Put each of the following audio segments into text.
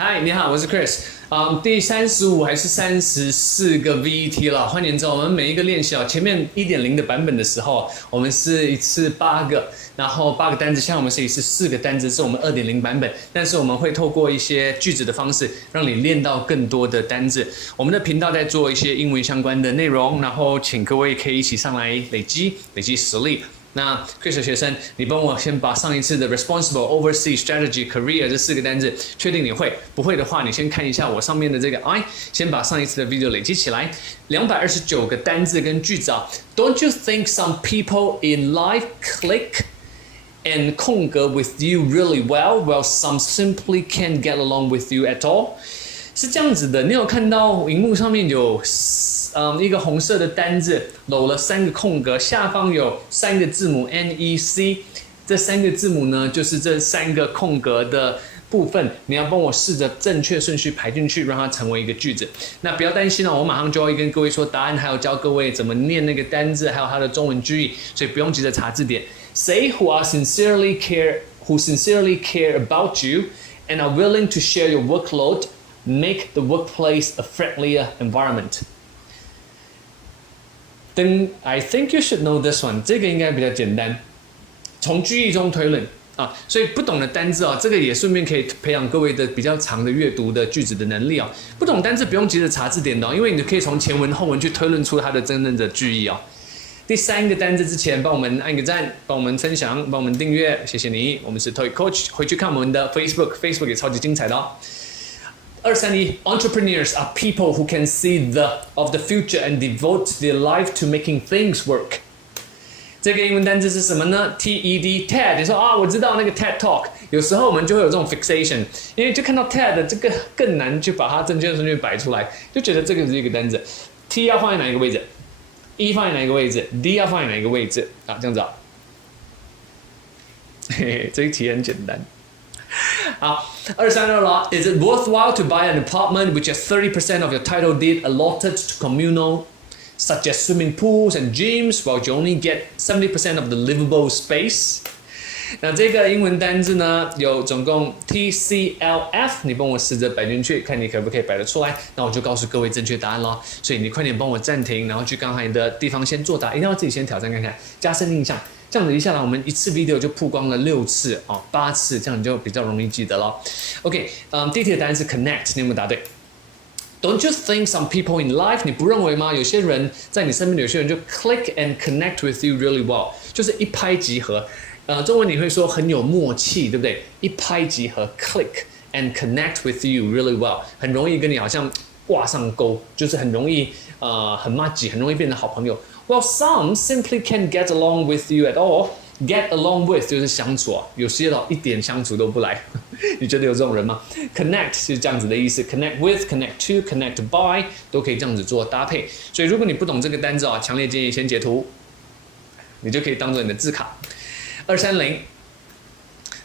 嗨，你好，我是 Chris。第35还是34个 VET 了。换言之，我们每一个练习前面1.0的版本的时候，我们是一次8个，然后8个单字，像我们是一次4个单字，是我们2.0版本。但是我们会透过一些句子的方式，让你练到更多的单字。我们的频道在做一些英文相关的内容，然后请各位可以一起上来累积实力。那 Chris 学生，你帮我先把上一次的 responsible, oversee, strategy, career 这4个单字，确定你会，不会的话，你先看一下我上面的这个先把上一次的 video 累积起来，229个单字跟句子Don't you think some people in life click and 空格 with you really well, while some simply can't get along with you at all？ 是这样子的，你有看到荧幕上面有一个红色的单字，搂了3个空格，下方有3个字母 NEC， 这3个字母呢，就是这3个空格的部分，你要帮我试着正确顺序排进去，让它成为一个句子。那不要担心我马上就会跟各位说答案，还有教各位怎么念那个单字，还有它的中文句意，所以不用急着查字典。Say who sincerely care about you and are willing to share your workload, make the workplace a friendlier environment.Then I think you should know this one. 这个应该比较简单，从句意中推论所以不懂的单字这个也顺便可以培养各位的比较长的阅读的句子的能力不懂单字不用急着查字典的因为你可以从前文后文去推论出它的真正的句意第3个单字之前，帮我们按个赞，帮我们分享，帮我们订阅，谢谢你。我们是 TOEIC Coach， 回去看我们的 Facebook 也超级精彩的231 Entrepreneurs are people who can see of the future and devote their life to making things work. 这个英文单字是什么呢 ？TED。你说我知道那个 TED Talk。有时候我们就会有这种 fixation， 因为就看到 TED 这个更难去把它正确的顺序摆出来，就觉得这个是一个单字。T 要放在哪一个位置 ？E 放在哪一个位置 ？D 要放在哪一个位置？这样子这一题很简单。好，232了。Is it worthwhile to buy an apartment which has 30% of your title deed allotted to communal, such as swimming pools and gyms, while you only get 70% of the livable space？ 那这个英文单字呢，有总共 TCLF， 你帮我试着摆进去，看你可不可以摆得出来。那我就告诉各位正确答案咯。所以你快点帮我暂停，然后去刚才的地方先作答，一定要自己先挑战看看，加深印象。这样子一下来，我们一次 video 就曝光了6次8次，这样你就比较容易记得了。OK， 第一题的答案是 connect， 你有没有答对 ？Don't you think some people in life， 你不认为吗？有些人在你身边，有些人就 click and connect with you really well， 就是一拍即合。中文你会说很有默契，对不对？一拍即合 ，click and connect with you really well， 很容易跟你好像挂上钩，就是很容易很麻吉，很容易变成好朋友。Well, some simply can't get along with you at all. Get along with 就是相处有些一点相处都不来。你觉得有这种人吗 ？Connect 是这样子的意思 ，connect with, connect to, connect by 都可以这样子做搭配。所以如果你不懂这个单字强烈建议先截图，你就可以当做你的字卡。230，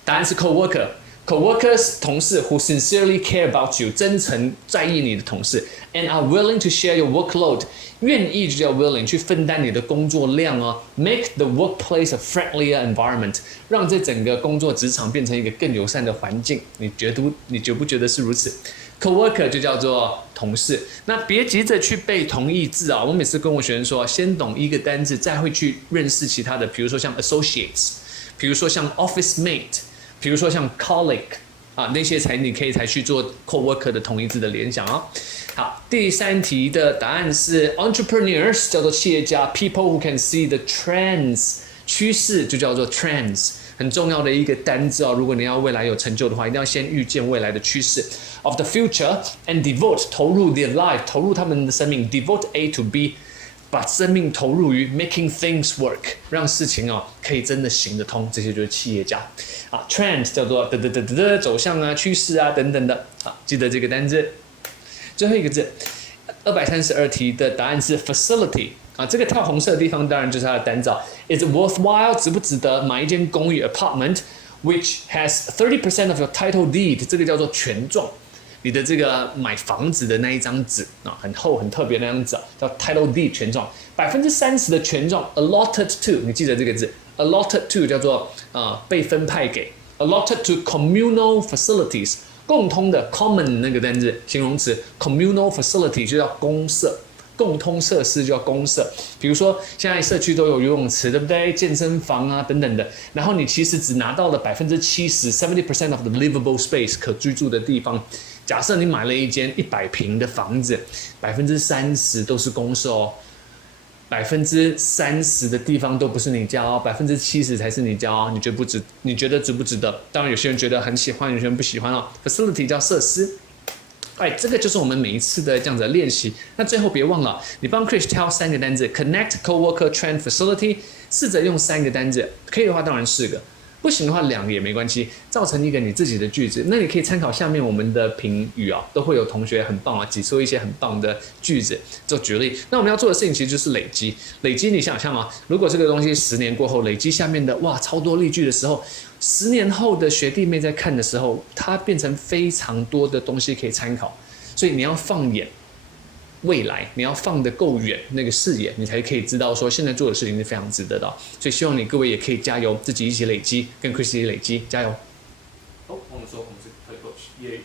答案是 coworker。Coworkers 同事 who sincerely care about you 真诚在意你的同事 and are willing to share your workload 愿意就叫 willing 去分担你的工作量make the workplace a friendlier environment 让这整个工作职场变成一个更友善的环境你觉不觉得是如此 Coworker 就叫做同事那别急着去背同义字我每次跟我学生说先懂一个单字再会去认识其他的比如说像 associates 比如说像 office mate比如说像 colleague 那些你可以才去做 coworker 的同义字的联想好，第3题的答案是 entrepreneurs 叫做企业家 people who can see the trends 趋势就叫做 trends 很重要的一个单字如果你要未来有成就的话一定要先预见未来的趋势 of the future and devote 投入 their life 投入他们的生命 devote A to B把生命投入于 making things work 让事情可以真的行得通这些就是企业家trend 叫做走向趋势等等的记得这个单字最后一个字232题的答案是 facility这个跳红色的地方当然就是它的单字Is it worthwhile 值不值得买一间公寓 apartment which has 30% of your title deed 这个叫做权状你的这个买房子的那一张纸很厚很特别的那张纸叫 title deed 权状30%的权状 allotted to 你记得这个字 allotted to 叫做被分派给 allotted to communal facilities 共通的 common 那个单字形容词 communal facility 就叫公社，共通设施就叫公社。比如说现在社区都有游泳池，对不对？健身房啊等等的，然后你其实只拿到了70% of the livable space 可居住的地方。假设你买了一间100平的房子，30%都是公社哦。30%的地方都不是你家哦，70%才是你家哦。你觉得值不值得？当然，有些人觉得很喜欢，有些人不喜欢哦。Facility 叫设施，这个就是我们每一次的这样子的练习。那最后别忘了，你帮 Chris 挑3个单字 ，connect, coworker, train, facility， 试着用3个单字，可以的话当然4个。不行的话2个也没关系，造成一个你自己的句子。那你可以参考下面我们的评语啊，都会有同学很棒啊，挤出一些很棒的句子做举例。那我们要做的事情其实就是累积。累积你想象啊，如果这个东西10年过后累积下面的哇超多例句的时候，10年后的学弟妹在看的时候，它变成非常多的东西可以参考。所以你要放眼未来，你要放得够远那个视野，你才可以知道说现在做的事情是非常值得的。所以希望你各位也可以加油，自己一起累积，跟 Chris 一起累积，加油。我们说我们是TOEIC Coach，